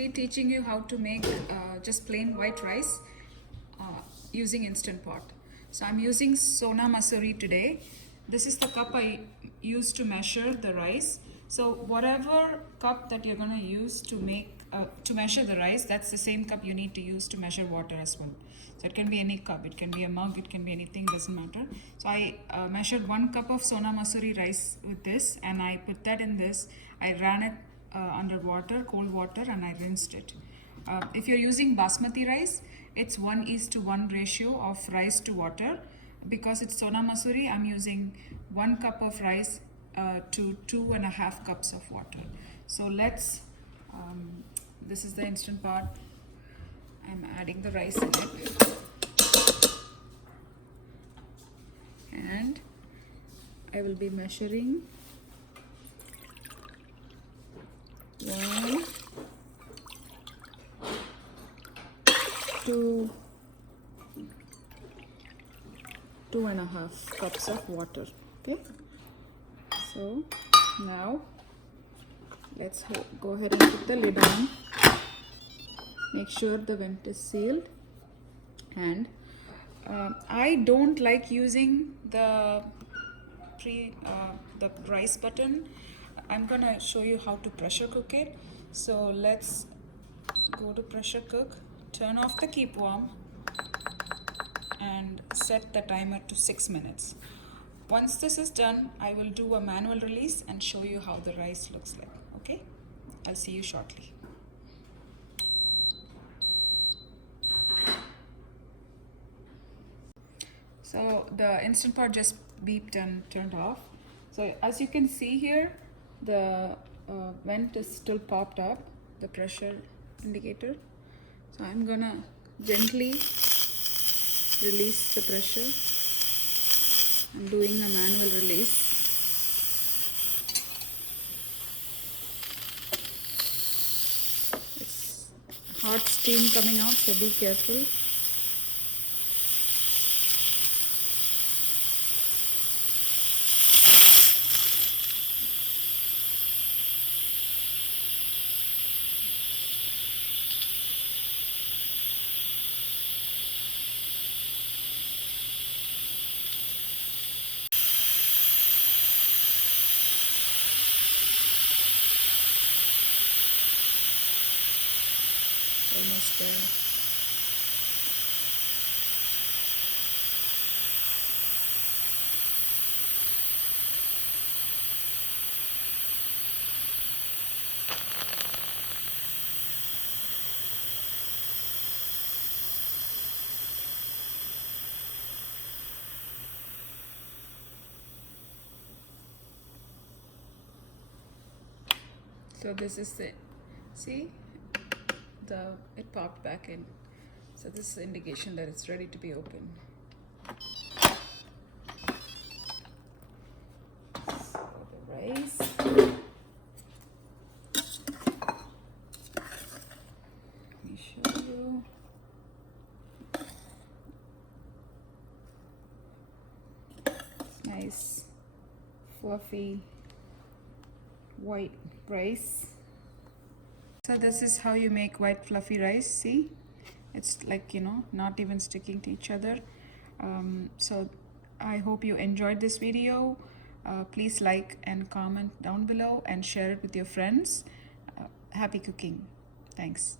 be teaching you how to make just plain white rice using Instant Pot. So I'm using Sona Masoori today. This is the cup I use to measure the rice. So whatever cup that you're going to use to make to measure the rice, that's the same cup you need to use to measure water as well. So it can be any cup, it can be a mug, it can be anything, doesn't matter. So I measured 1 cup of Sona Masoori rice with this, and I put that in this. I ran it under water, cold water, and I rinsed it. If you're using Basmati rice, it's 1:1 ratio of rice to water. Because it's Sona Masoori, I'm using 1 cup of rice to 2.5 cups of water. So let's, this is the Instant Pot. I'm adding the rice in it. And I will be measuring 1, 2, 2.5 cups of water. Okay, so now let's go ahead and put the lid on. Make sure the vent is sealed. And I don't like using the rice button. I'm gonna show you how to pressure cook it. So let's go to pressure cook, turn off the keep warm, and set the timer to 6 minutes. Once this is done, I will do a manual release and show you how the rice looks like. Okay, I'll see you shortly. So the Instant Pot just beeped and turned off. So as you can see here, the vent is still popped up, the pressure indicator. So I'm gonna gently release the pressure. I'm doing a manual release. It's hot steam coming out, so be careful. Almost there. So this is it. See? It popped back in. So this is the indication that it's ready to be opened. So the rice. Let me show you. It's nice, fluffy, white rice. So this is how you make white fluffy rice. See, it's like, not even sticking to each other. So I hope you enjoyed this video. Please like and comment down below and share it with your friends. Happy cooking. Thanks.